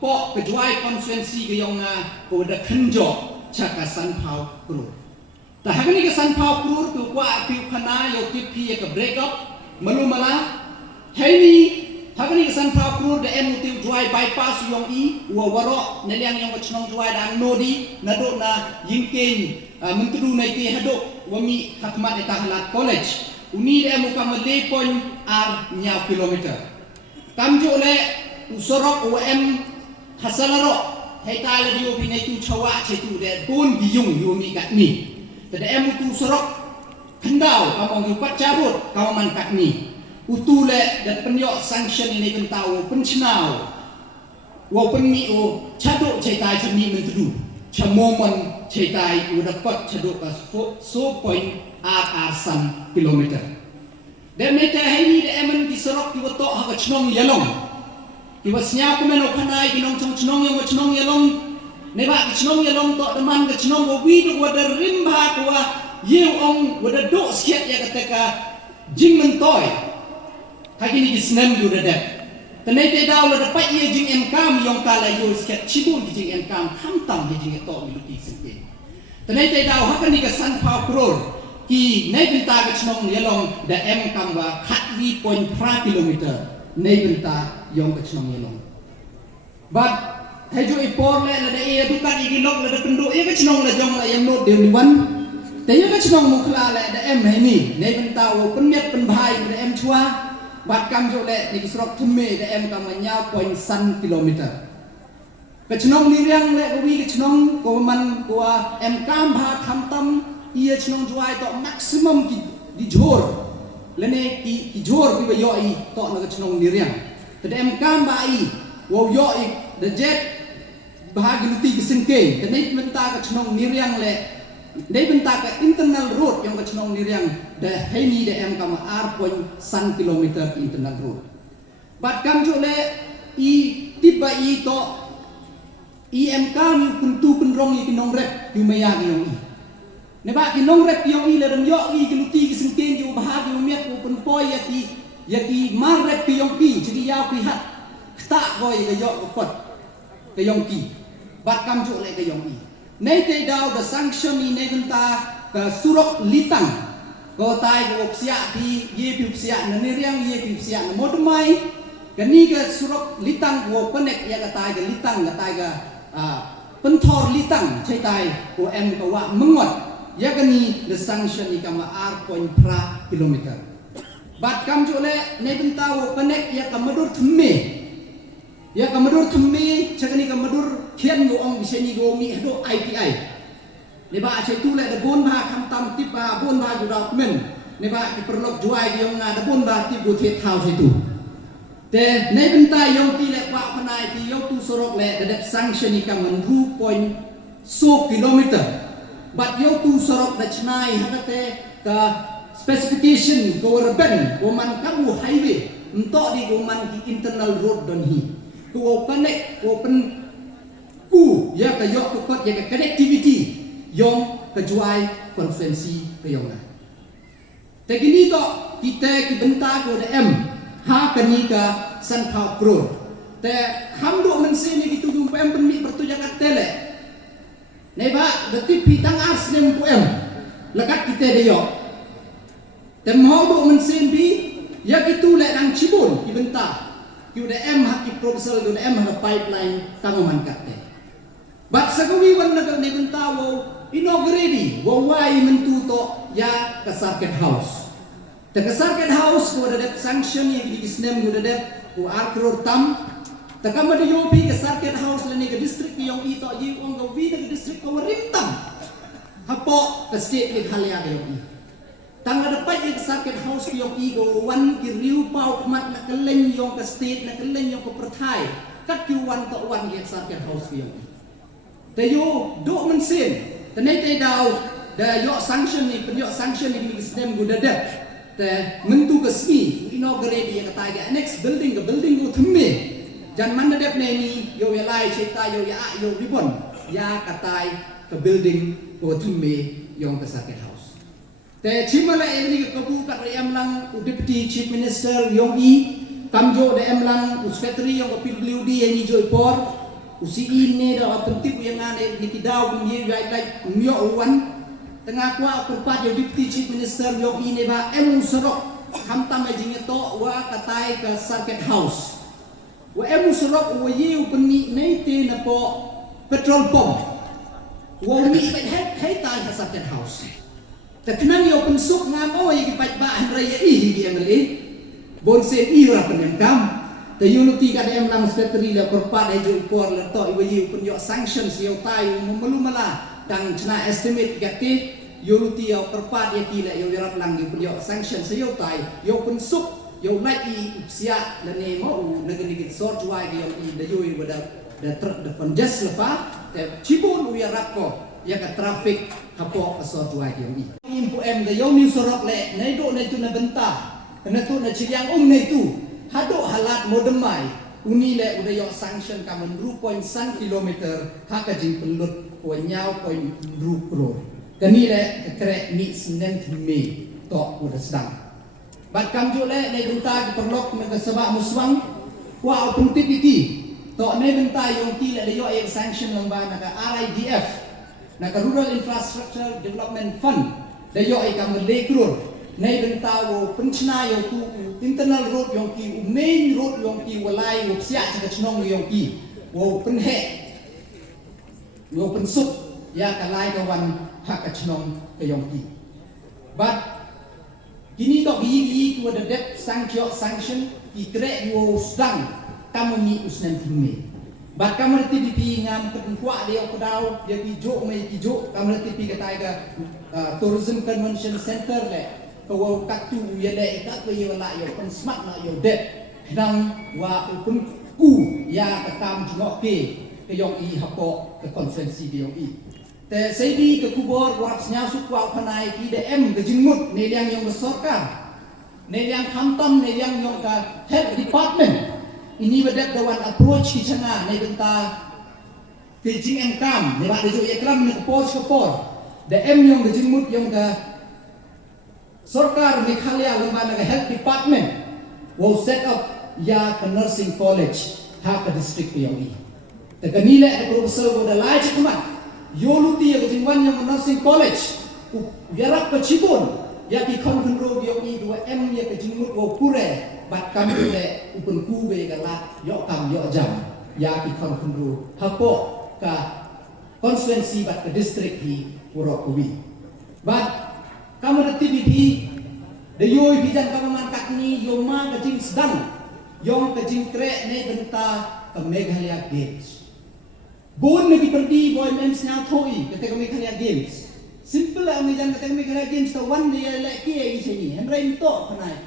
pok kejuai konferensi ke yang ko da kenjo chaka san pau kru ta hagani ke san pau kru tu kwa pi khana yo tipi ke break up malu mala haini hagani ke san pau kru da emutiu juai bypass yong I wa waro neliang yang wachnong juai da nodi na do na yingken mentru na ti hado wami hakmat eta halat college uni da muka male pon ar nya kilometer kamjo le usorok om hasalaro heta le dio pinai tu chawa chetu de pun biyung yumi kat ni tada em tu usorok kendau kamong yu pat cabut kawaman kat ni utu le dan penyok sanction ini bentau penchnau wa penmi o chaduk cetai chani mentedu chamomon cetai u dapat chaduk so point ar san kilometer dan meta ini de emen disorok ki wotok ha chnong yalong Kiwasnya aku menok kanai kinong chnong yalong neba chnong yalong to teman ke chnong gobi do wada rimba kwa yeu ong wada do siat ya ketika jing mentoy kagini gisnem du dada tenai te daw la dapat ye jing enkam yong kala yo siat chibun jing enkam hamtam he jing to miluti sente tenai te daw hakan ni ke san pa kror ki nei binta ke chnong yalong da em kam wa khatwi point 3 kilometer nei binta yong ke chnong yelong but hejo ipor le la de tu kan igilok la de penduk ye ke chnong la jong la yang not de ni wan te ye ke chnong mukla le de em ni nei benta wo pen miet pen bhai de em chua bat kam jo le ni kisrok thume de em kam nya point san kilometer ke chnong ni riang le ko wi ke chnong ko man ko em kam bha tham tam ye chnong juai to maximum ki di jor lene ki jor ki yo I to na ke chnong ni riang Tadem kam bai wo yo I the jet bahagi luti kesengke tenai benta ke chnong niriang le nei benta ke internal road yang ke chnong niriang da haini de em kam ar point san kilometer internal road bat kam jo le I tiba I to I em kam kuntu penrong I kinong rep yu maya ki yong I ne ba kinong rep yong I le ram yo I ki luti kesengke yu bahagi miat ko penpoi yaki marep ke yong pi jadi yau pi hat tak boy ke yok kot ke yong pi bat kam jo le ke yong I nei te daw the sanction ni nei benta ke surok litang ko tai ko sia di ye pi sia na ni riang ye pi sia na modmai ke ni ke surok litang ko penek ya ke tai ke litang ke tai ke penthor litang chai tai ko em ko wa mengot ya ke ni the sanction ni kama r point pra kilometer bat kam jo le nei benta wo connect ya kamadur thumme chakani kamadur khian yo ong biseni go mi hado ITI ne ba che tu le de bon ba kham tam tip ba bon ba ju document ne ba ki perlok juai gi ong na de bon ba tip go the thau che tu te nei benta yong ti le ba phanai ti yo tu sorok le de sanction ni kam 2.4 kilometer bat yo tu sorok da chnai hakate ka specification go urban go man kamu highway untuk di go man di internal road don hi go connect go pen ku ya ka yok ko ya ka connectivity yong ka juai konferensi ke yong na te gini to kita ki benta go de em ha kani ka san phau pro te ham do men se ni ki tu jum em pen mi pertu jakat tele ne ba de ti pitang ars nem ku em lakat kita de yok dan mau do mensin bi ya gitu le dang cibun ki benta ki de em hak ki proposal ki de em hak pipeline kamu man katte bat sagawi wan na ne benta wo inaugurate wo wai mentu to ya ka circuit house the circuit house ko de sanction yang di snem ko de ko ar crore tam ta kam de yo bi ka circuit house le ne ka district yang I to yi ong go wi de district ko rim tam hapo ka state ki halya de yo tangga dapat yang sakit house yang igo wan ki riu pau mat na keleng yang ke state na keleng yang ke perthai kat ki wan to wan yang sakit house yang te yo do mensin te nei te daw da yo sanction ni pen yo sanction ni ki stem go dada te mentu ke sni inaugurate ya kata ga next building go thumme jan man dep ne ni yo ya lai cerita yo ya yo ribon ya katai ke building go thumme yang ke sakit house te chimala ini kabu kat em lang deputy chief minister yong I kamjo de em lang secretary yang PWD yang ni joy por usi ini dah penting yang ane ni kidau ni like mio wan tengah kuat perpat yang deputy chief minister yang ini ba serok hamtam majingnya to wa katai ke circuit house wa serok wa yiu peni nete na po petrol pump wa mi hai tai ke circuit house terkenang yo pensuk ngamo yang kipat ba raya ih yang beli bonsen ira penyangkam the unity kad em lang secretary la perpat ai ju por la to iwa yiu pen yo sanctions yo tai melumala tang chna estimate gati unity yo perpat ya kila yo wirap lang yo pen yo sanctions yo tai yo pensuk yo lai i sia la ne mo negeri sort wai yo i da yo wada da conges lepa te cibun wirap ko ya ka traffic kapo sort wai yo i impu em da yo ni sorok le nei do nei tu na benta kena tu na ciliang nei tu hado halat modemai unile udah yo sanction kamen 2.1 kilometer haka jing pelut ko nyau ko pro kani le kere ni senen me to udah sedang bat kam jo le nei benta perlok me sebab muswang wa puntit iki to nei benta yo ki le yo sanction lamba na RIDF na Rural Infrastructure Development Fund da yo kam le krur nei benta wo penchna yo tu internal road yang ki main road yang ki walai wo sia cha chnong yang ki wo penhe wo pensuk ya kalai ka wan hak chnong ka yang ki but kini to gi ku ada debt sanction ki kre wo sedang kamu ni usnan timme but kamu TPP ngam kedua dia kedau dia ki jo mai ki jo kamu TPP katai ka tourism convention center le kau katu ya le tak ko yo la yo kon smart na yo det nang wa kun ku ya ka tam jngok ke yong i hapo ke konferensi bi yong i te sei bi ke kubor warap snya su kwa khanai ki de em ke jingmut ne liang yong sarkar ne liang khamtam ne liang yong ka head department ini bedak dawan approach ki changa ne benta ke jing em kam ne ba de jo ekram ne approach ko por de em yong ke jingmut yong ka Sarkar Meghalaya lembaga health department will set up ya ke nursing college ha ke district PME. Teganile ke profesor boda lai cekmat. Yoluti ya kejingwan yang nursing college. Yarap ke Cibun ya ki konfenro PME 2M ya kejingmut wo pure bat kam le upun ku be galat yo kam yo jam ya ki konfenro hapo ka konstituensi bat ke district hi Purwokerto. But kamu ada TPP, the yoi bijan kamu mangkat ni yoma kejing sedang, yom kejing krek ne benta ke Meghalaya Games. Bon lagi pergi boy mems nyatoi ketika Meghalaya Games. Simple lah mejan ketika Meghalaya Games tu one dia lek kia di sini, henry itu kenai.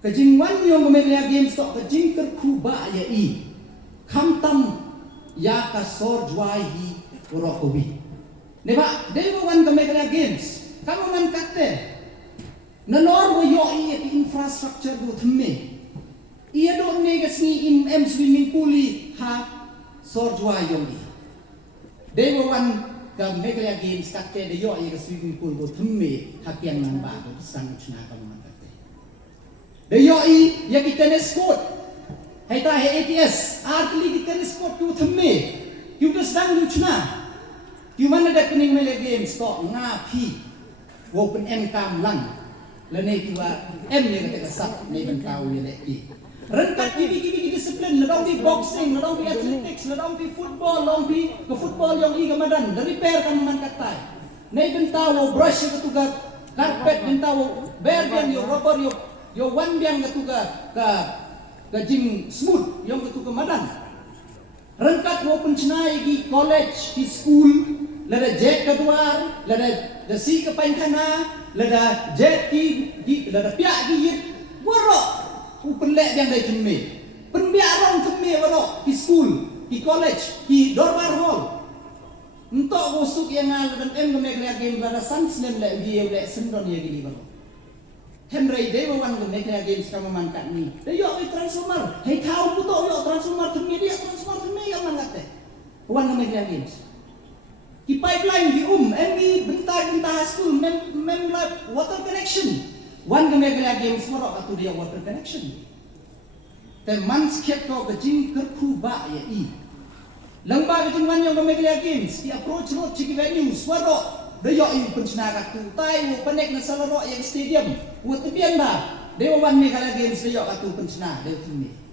Kejing one yom Meghalaya Games tu kejing kerkuba ya i, kamtam ya kasor juai hi Purwokerto. Neba, dewa one ke Meghalaya Games. Kamu man kate nalor wo yo i infrastructure do thme ia do ne gasni im swimming pool ha sorjwa yongi dewa wan ka Meghalaya Games kate de yo i swimming pool do thme hakian nan ba do sang chna kamu man kate de yo i ya ki tennis court hai ta he ATS artli ki tennis court do thme yu do sang du chna yu man da kuning Meghalaya Games to nga phi wo pen em kam lang la nei tua em ni ka sat nei ban tau ni le ki renkat kibi disiplin la dong di boxing la dong di athletics la dong di football long di ke football yang i gamadan la repair kan man katai nei ban tau wo brush ka tuga carpet ban tau bergen yo rubber yo wan biang ka tuga ka jing smooth yang ka tuga madan renkat wo pen chnai gi college di school la da jet kedua la da si ke pankana la da jet ki la da pia ki waro upen le yang dai thme pen bia rong thme waro ki school ki college ki dormar hall entok wo suk yang al dan em ke Meghalaya Games la sans nem le vie le sendon ye gi waro henry dewa wan ke Meghalaya Games kamu mangkat ni de yo transformer hei thau puto yo transformer thme dia transformer thme yang mangate wan ke Meghalaya Games ki pipeline di MB benta school mem water connection wan ke Meghalaya Games morok atu dia water connection te man skep ko ke jing kerku ba ya i Lembag itu man yang kami games, di approach road ciki venue, suara doyok yung pensiuna katu, tayo panek na salaro yang stadium, buat tibian ba, dewa wan ni kala games doyok katu pensiuna, dewa tini.